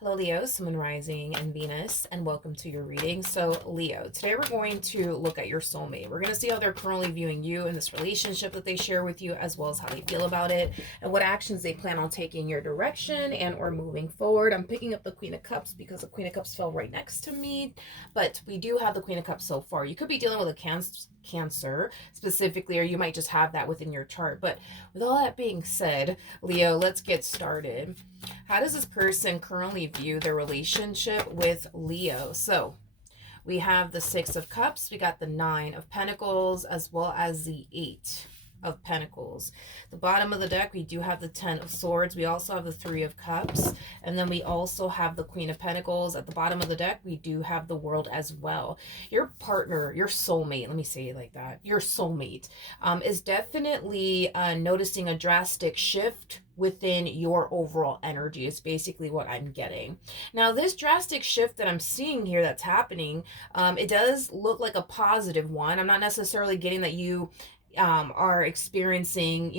Hello, Leo, Sun, Rising, and Venus, and welcome to your reading. So, Leo, today we're going to look at your soulmate. We're going to see how they're currently viewing you in this relationship that they share with you, as well as how they feel about it, and what actions they plan on taking in your direction and/or moving forward. I'm picking up the Queen of Cups because the Queen of Cups fell right next to me, but we do have the Queen of Cups so far. You could be dealing with a Cancer specifically, or you might just have that within your chart. But with all that being said, Leo, let's get started. How does this person currently view their relationship with Leo? So we have the Six of Cups, we got the Nine of Pentacles, as well as the Eight of Pentacles. The bottom of the deck, we do have the Ten of Swords. We also have the Three of Cups. And then we also have the Queen of Pentacles. At the bottom of the deck, we do have the World as well. Your partner, your soulmate, let me say it like that, your soulmate is definitely noticing a drastic shift within your overall energy is basically what I'm getting. Now, this drastic shift that I'm seeing here that's happening, it does look like a positive one. I'm not necessarily getting that you are experiencing,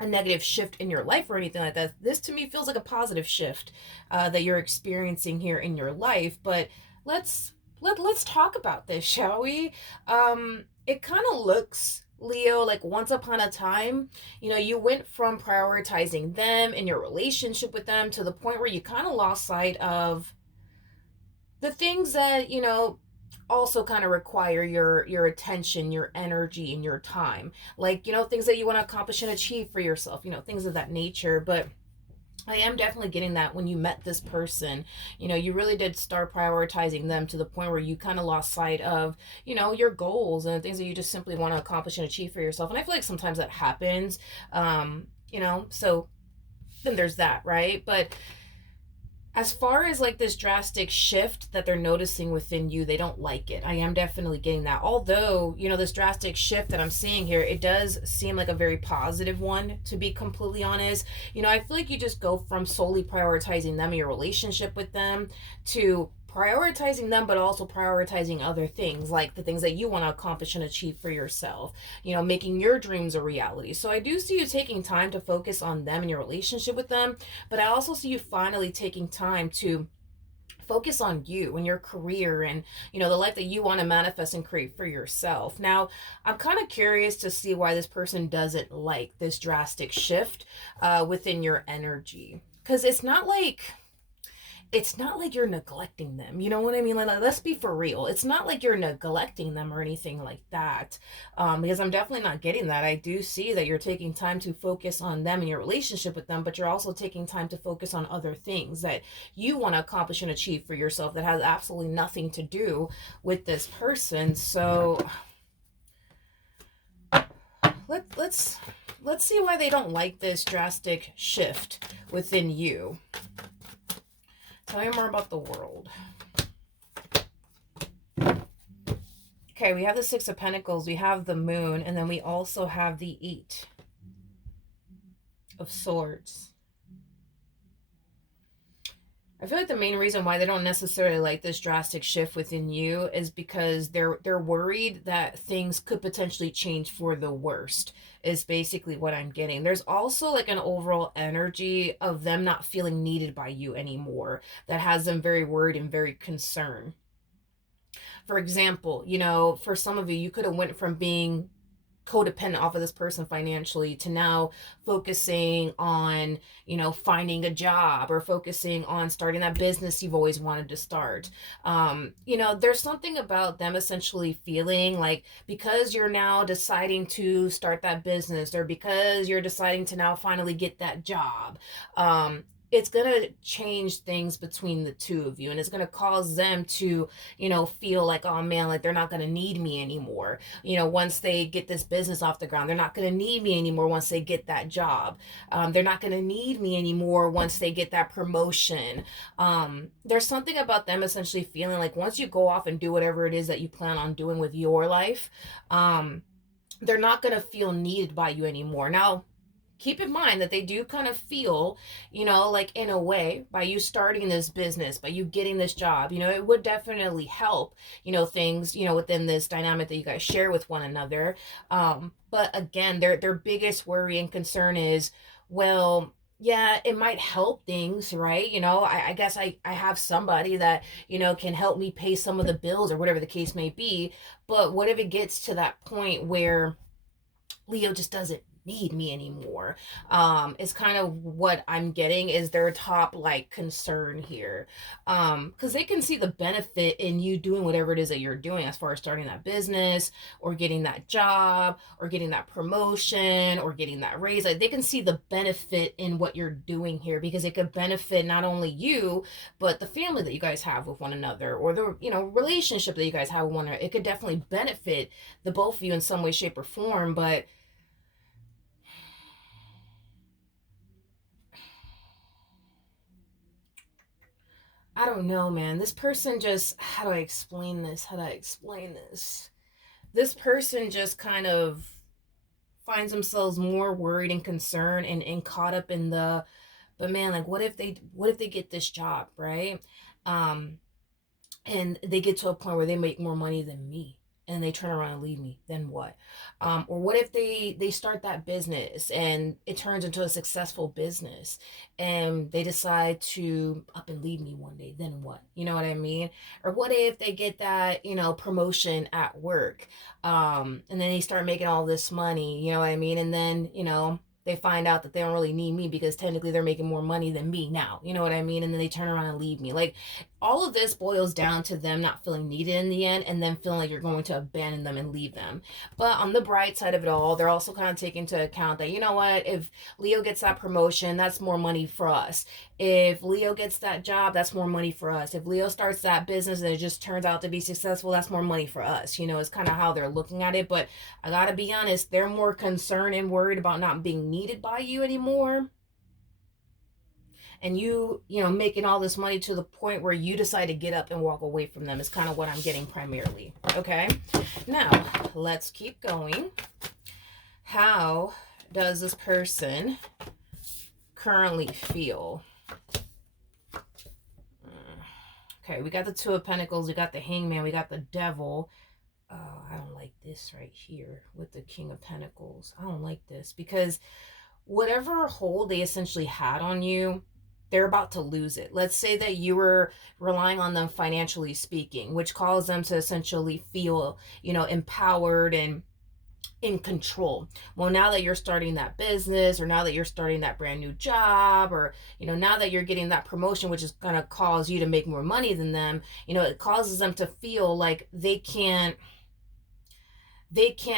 a negative shift in your life or anything like that. This to me feels like a positive shift that you're experiencing here in your life. But let's talk about this, shall we? It kind of looks, Leo, like once upon a time, you went from prioritizing them and your relationship with them to the point where you kind of lost sight of the things that, also kind of require your attention, your energy, and your time. Like, things that you want to accomplish and achieve for yourself, things of that nature. But I am definitely getting that when you met this person, you really did start prioritizing them to the point where you kind of lost sight of, your goals and things that you just simply want to accomplish and achieve for yourself. And I feel like sometimes that happens, so then there's that, right? But as far as like this drastic shift that they're noticing within you, they don't like it. I am definitely getting that. Although, this drastic shift that I'm seeing here, it does seem like a very positive one, to be completely honest. I feel like you just go from solely prioritizing them and your relationship with them to prioritizing them, but also prioritizing other things, like the things that you want to accomplish and achieve for yourself, making your dreams a reality. So I do see you taking time to focus on them and your relationship with them, but I also see you finally taking time to focus on you and your career and the life that you want to manifest and create for yourself. Now, I'm kind of curious to see why this person doesn't like this drastic shift within your energy, because it's not like you're neglecting them. You know what I mean? Like, let's be for real. It's not like you're neglecting them or anything like that. Because I'm definitely not getting that. I do see that you're taking time to focus on them and your relationship with them, but you're also taking time to focus on other things that you want to accomplish and achieve for yourself that has absolutely nothing to do with this person. So let's let's see why they don't like this drastic shift within you. Tell me more about the World. Okay, we have the Six of Pentacles, we have the Moon, and then we also have the Eight of Swords. I feel like the main reason why they don't necessarily like this drastic shift within you is because they're worried that things could potentially change for the worst, is basically what I'm getting. There's also like an overall energy of them not feeling needed by you anymore that has them very worried and very concerned. For example, for some of you, you could have went from being codependent off of this person financially to now focusing on finding a job or focusing on starting that business you've always wanted to start. There's something about them essentially feeling like, because you're now deciding to start that business, or because you're deciding to now finally get that job, it's going to change things between the two of you, and it's going to cause them to feel like, oh man, like they're not going to need me anymore. Once they get this business off the ground, they're not going to need me anymore. Once they get that job, they're not going to need me anymore once they get that promotion. There's something about them essentially feeling like once you go off and do whatever it is that you plan on doing with your life, they're not going to feel needed by you anymore. Now, keep in mind that they do kind of feel, like in a way, by you starting this business, by you getting this job, it would definitely help, things, within this dynamic that you guys share with one another. But again, their biggest worry and concern is, well, yeah, it might help things, right? I guess I have somebody that, can help me pay some of the bills or whatever the case may be. But what if it gets to that point where Leo just doesn't need me anymore? Is kind of what I'm getting is their top like concern here. Because they can see the benefit in you doing whatever it is that you're doing as far as starting that business or getting that job or getting that promotion or getting that raise. Like they can see the benefit in what you're doing here because it could benefit not only you, but the family that you guys have with one another or the, relationship that you guys have with one another. It could definitely benefit the both of you in some way, shape, or form. But I don't know, man. This person just, how do I explain this? How do I explain this? This person just kind of finds themselves more worried and concerned and caught up in the, but man, like what if they get this job, right? Um, and they get to a point where they make more money than me and they turn around and leave me, then what? Or what if they start that business and it turns into a successful business and they decide to up and leave me one day, then what? You know what I mean? Or what if they get that, promotion at work, and then they start making all this money, you know what I mean? And then, they find out that they don't really need me because technically they're making more money than me now, you know what I mean? And then they turn around and leave me. Like all of this boils down to them not feeling needed in the end and then feeling like you're going to abandon them and leave them. But on the bright side of it all, they're also kind of taking into account that, you know what, if Leo gets that promotion, that's more money for us. If Leo gets that job, that's more money for us. If Leo starts that business and it just turns out to be successful, that's more money for us. It's kind of how they're looking at it. But I gotta be honest, they're more concerned and worried about not being needed by you anymore, and making all this money to the point where you decide to get up and walk away from them is kind of what I'm getting primarily. Okay, now let's keep going. How does this person currently feel? Okay, we got the Two of Pentacles, we got the Hangman, we got the Devil. I don't like this right here with the King of Pentacles. I don't like this because whatever hold they essentially had on you, they're about to lose it. Let's say that you were relying on them financially speaking, which caused them to essentially feel, empowered and in control. Well, now that you're starting that business, or now that you're starting that brand new job, or now that you're getting that promotion, which is going to cause you to make more money than them, it causes them to feel like they can't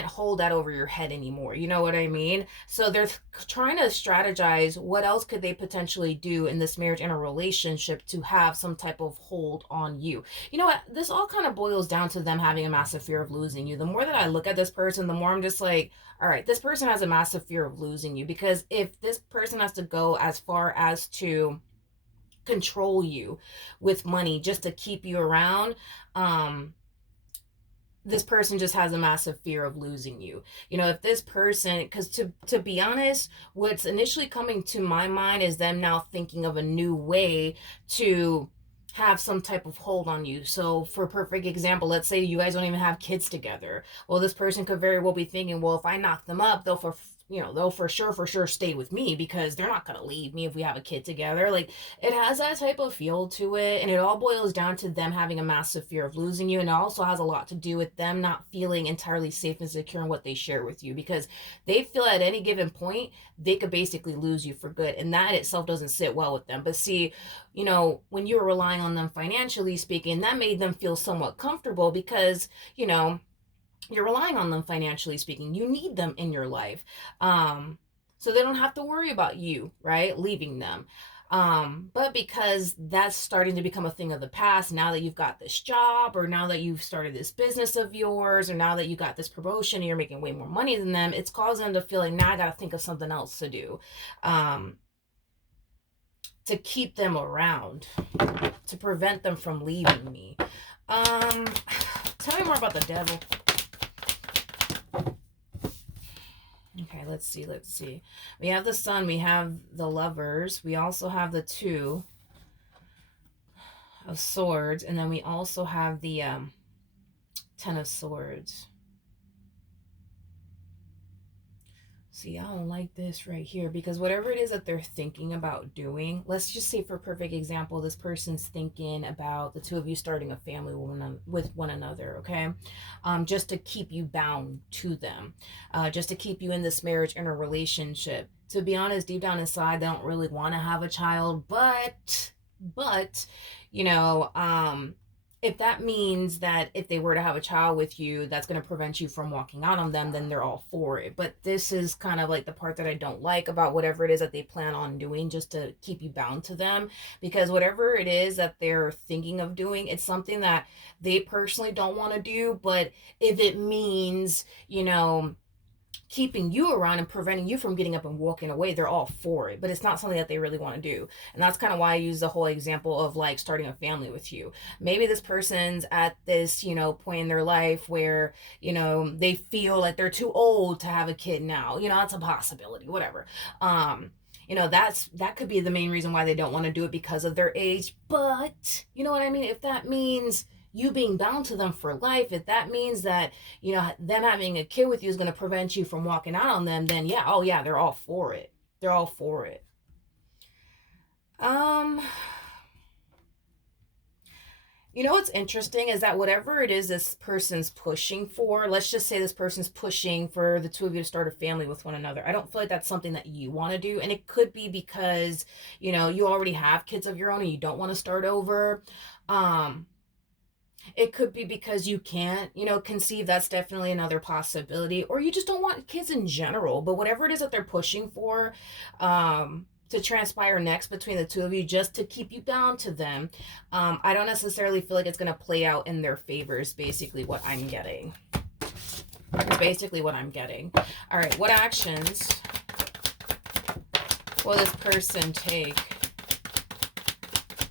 hold that over your head anymore. You know what I mean? So they're trying to strategize what else could they potentially do in this marriage and a relationship to have some type of hold on you. You know what? This all kind of boils down to them having a massive fear of losing you. The more that I look at this person, the more I'm just like, all right, this person has a massive fear of losing you, because if this person has to go as far as to control you with money just to keep you around, this person just has a massive fear of losing you. If this person, because to be honest, what's initially coming to my mind is them now thinking of a new way to have some type of hold on you. So for perfect example, let's say you guys don't even have kids together. Well, this person could very well be thinking, well, if I knock them up, they'll for sure stay with me because they're not going to leave me if we have a kid together. Like, it has that type of feel to it, and it all boils down to them having a massive fear of losing you, and it also has a lot to do with them not feeling entirely safe and secure in what they share with you, because they feel at any given point they could basically lose you for good, and that in itself doesn't sit well with them. But see, when you were relying on them financially speaking, that made them feel somewhat comfortable because you're relying on them financially speaking. You need them in your life. So they don't have to worry about you, right? Leaving them. But because that's starting to become a thing of the past, now that you've got this job, or now that you've started this business of yours, or now that you got this promotion and you're making way more money than them, it's causing them to feel like, now I got to think of something else to do, to keep them around, to prevent them from leaving me. Tell me more about the Devil. Okay, let's see. We have the Sun, we have the Lovers, we also have the Two of Swords, and then we also have the Ten of Swords. See, I don't like this right here because whatever it is that they're thinking about doing, let's just say for perfect example, this person's thinking about the two of you starting a family with one another, okay? Just to keep you bound to them, just to keep you in this marriage and a relationship. To be honest, deep down inside, they don't really want to have a child, but, you know, if that means that if they were to have a child with you, that's going to prevent you from walking out on them, then they're all for it. But this is kind of like the part that I don't like about whatever it is that they plan on doing just to keep you bound to them. Because whatever it is that they're thinking of doing, it's something that they personally don't want to do. But if it means, keeping you around and preventing you from getting up and walking away, they're all for it. But it's not something that they really want to do. And that's kind of why I use the whole example of like starting a family with you. Maybe this person's at this, point in their life where, they feel like they're too old to have a kid now. That's a possibility, whatever. That could be the main reason why they don't want to do it, because of their age. But you know what I mean? If that means you being bound to them for life, if that means that, them having a kid with you is going to prevent you from walking out on them, then yeah, oh yeah, they're all for it. They're all for it. What's interesting is that whatever it is this person's pushing for, let's just say this person's pushing for the two of you to start a family with one another. I don't feel like that's something that you want to do. And it could be because, you already have kids of your own and you don't want to start over. It could be because you can't, conceive. That's definitely another possibility. Or you just don't want kids in general. But whatever it is that they're pushing for, to transpire next between the two of you, just to keep you bound to them, I don't necessarily feel like it's going to play out in their favor, is basically what I'm getting. It's basically what I'm getting. All right, what actions will this person take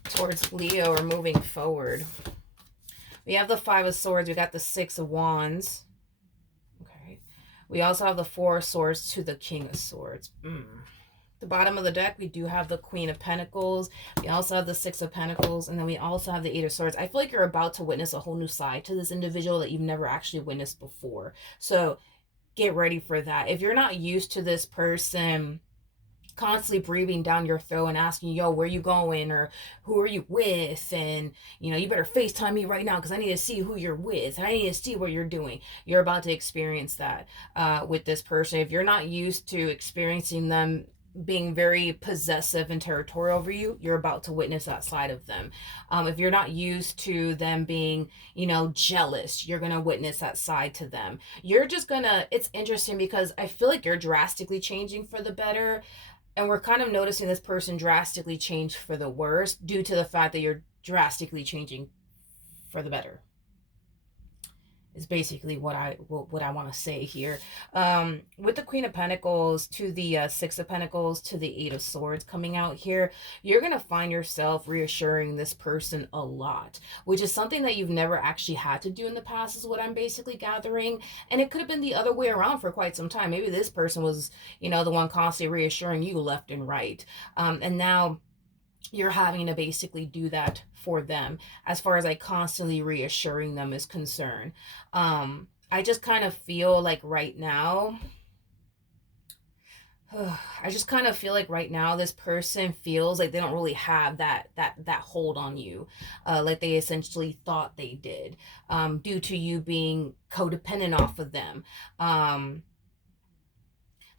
towards Leo or moving forward? We have the Five of Swords. We got the Six of Wands. Okay. We also have the Four of Swords to the King of Swords. The bottom of the deck, we do have the Queen of Pentacles. We also have the Six of Pentacles. And then we also have the Eight of Swords. I feel like you're about to witness a whole new side to this individual that you've never actually witnessed before. So get ready for that. If you're not used to this person constantly breathing down your throat and asking, yo, where you going, or who are you with, and you better FaceTime me right now because I need to see who you're with and I need to see what you're doing. You're about to experience that with this person. If you're not used to experiencing them being very possessive and territorial over you, you're about to witness that side of them. If you're not used to them being, jealous, you're gonna witness that side to them. It's interesting because I feel like you're drastically changing for the better. And we're kind of noticing this person drastically change for the worse due to the fact that you're drastically changing for the better. Is basically what I want to say here. With the Queen of Pentacles to the Six of Pentacles to the Eight of Swords coming out here, you're going to find yourself reassuring this person a lot, which is something that you've never actually had to do in the past, is what I'm basically gathering. And it could have been the other way around for quite some time. Maybe this person was, the one constantly reassuring you left and right. And now you're having to basically do that for them, as far as like constantly reassuring them is concerned. I just kind of feel like right now, this person feels like they don't really have that hold on you, like they essentially thought they did, due to you being codependent off of them.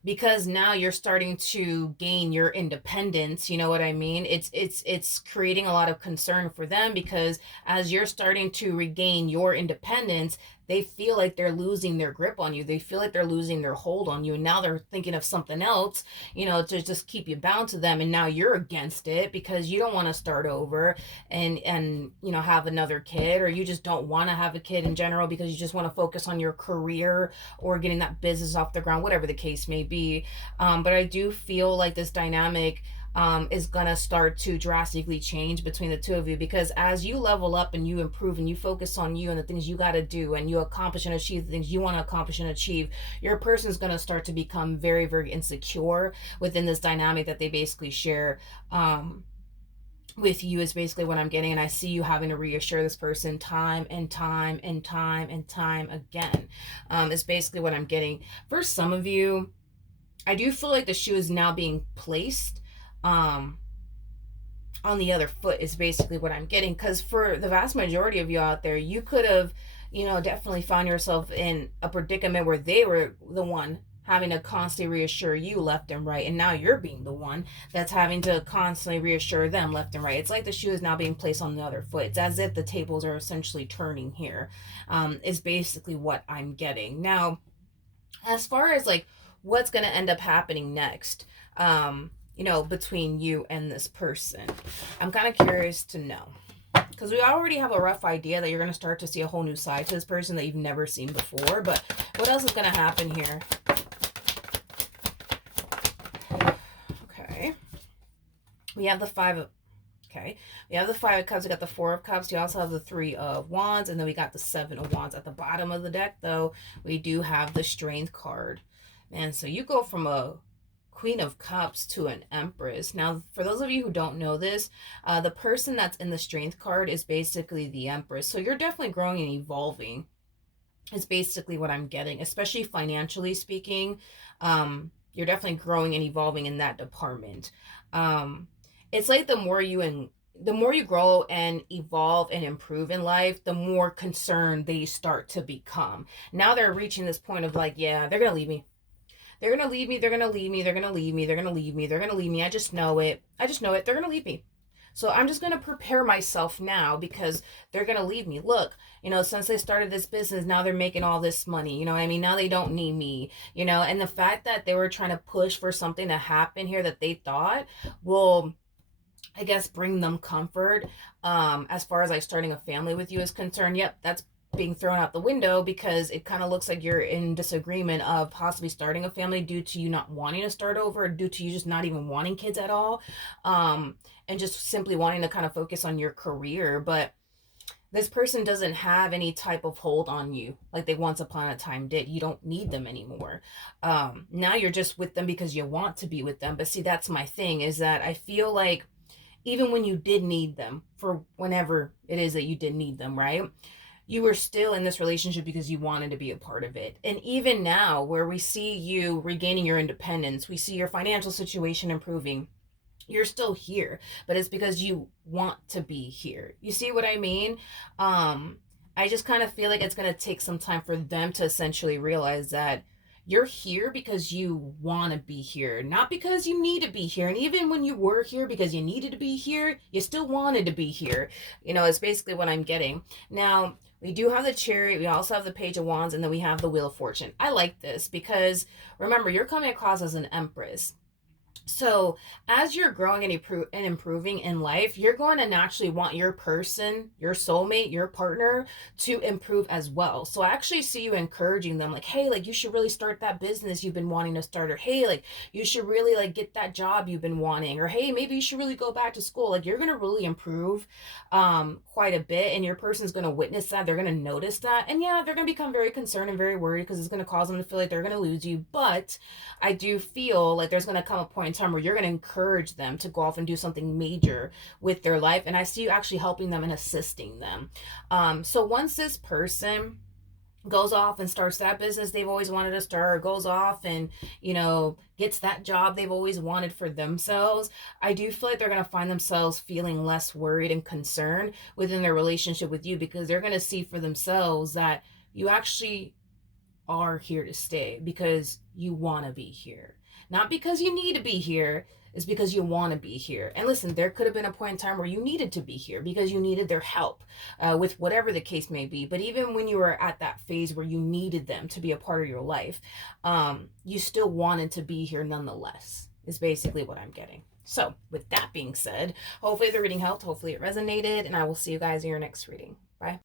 Because now you're starting to gain your independence, you know what I mean? It's creating a lot of concern for them, because as you're starting to regain your independence, they feel like they're losing their grip on you. They feel like they're losing their hold on you. And now they're thinking of something else, to just keep you bound to them. And now you're against it because you don't want to start over and have another kid, or you just don't want to have a kid in general because you just want to focus on your career or getting that business off the ground, whatever the case may be. But I do feel like this dynamic is going to start to drastically change between the two of you, because as you level up and you improve and you focus on you and the things you got to do, and you accomplish and achieve the things you want to accomplish and achieve, your person is going to start to become very, very insecure within this dynamic that they basically share with you, is basically what I'm getting. And I see you having to reassure this person time and time and time and time again, is basically what I'm getting. For some of you, I do feel like the shoe is now being placed um on the other foot is basically what I'm getting. Because for the vast majority of you out there, you could have, definitely found yourself in a predicament where they were the one having to constantly reassure you left and right, and now you're being the one that's having to constantly reassure them left and right. It's like the shoe is now being placed on the other foot. It's as if the tables are essentially turning here. Is basically what I'm getting now. As far as like what's going to end up happening next, between you and this person, I'm kind of curious to know, because we already have a rough idea that you're going to start to see a whole new side to this person that you've never seen before. But what else is going to happen here? Okay, we have the five of Okay. We have the Five of Cups. We got the Four of Cups. You also have the Three of Wands. And then we got the Seven of Wands. At the bottom of the deck, though, we do have the Strength card. And so you go from a Queen of Cups to an Empress. Now, for those of you who don't know this, the person that's in the Strength card is basically the Empress. So you're definitely growing and evolving is basically what I'm getting, especially financially speaking. You're definitely growing and evolving in that department. It's like the more you grow and evolve and improve in life, the more concerned they start to become. Now they're reaching this point of like, yeah, they're gonna leave me. They're gonna leave me. They're gonna leave me. They're gonna leave me. They're gonna leave me. They're gonna leave me. I just know it. I just know it. They're gonna leave me. So I'm just going to prepare myself now because they're going to leave me. Look, since they started this business, now they're making all this money. You know what I mean? Now they don't need me, and the fact that they were trying to push for something to happen here that they thought will, I guess, bring them comfort. As far as like starting a family with you is concerned, yep, that's being thrown out the window because it kind of looks like you're in disagreement of possibly starting a family due to you not wanting to start over, due to you just not even wanting kids at all, and just simply wanting to kind of focus on your career. But this person doesn't have any type of hold on you like they once upon a time did. You don't need them anymore. Now you're just with them because you want to be with them. But see, that's my thing, is that I feel like even when you did need them, for whenever it is that you did need them, right? You were still in this relationship because you wanted to be a part of it. And even now, where we see you regaining your independence, we see your financial situation improving, you're still here, but it's because you want to be here. You see what I mean? I just kind of feel like it's going to take some time for them to essentially realize that you're here because you want to be here, not because you need to be here. And even when you were here because you needed to be here, you still wanted to be here. It's basically what I'm getting. Now, we do have the Chariot. We also have the Page of Wands, and then we have the Wheel of Fortune. I like this because, remember, you're coming across as an Empress. So as you're growing and improving in life, you're going to naturally want your person, your soulmate, your partner to improve as well. So I actually see you encouraging them like, hey, like you should really start that business you've been wanting to start, or hey, like you should really like get that job you've been wanting, or hey, maybe you should really go back to school. Like you're going to really improve quite a bit, and your person's going to witness that. They're going to notice that. And yeah, they're going to become very concerned and very worried because it's going to cause them to feel like they're going to lose you. But I do feel like there's going to come a point in time where you're going to encourage them to go off and do something major with their life. And I see you actually helping them and assisting them. So once this person goes off and starts that business they've always wanted to start, or goes off and, gets that job they've always wanted for themselves, I do feel like they're going to find themselves feeling less worried and concerned within their relationship with you, because they're going to see for themselves that you actually are here to stay because you want to be here. Not because you need to be here, it's because you want to be here. And listen, there could have been a point in time where you needed to be here because you needed their help with whatever the case may be. But even when you were at that phase where you needed them to be a part of your life, you still wanted to be here nonetheless, is basically what I'm getting. So with that being said, hopefully the reading helped, hopefully it resonated, and I will see you guys in your next reading. Bye.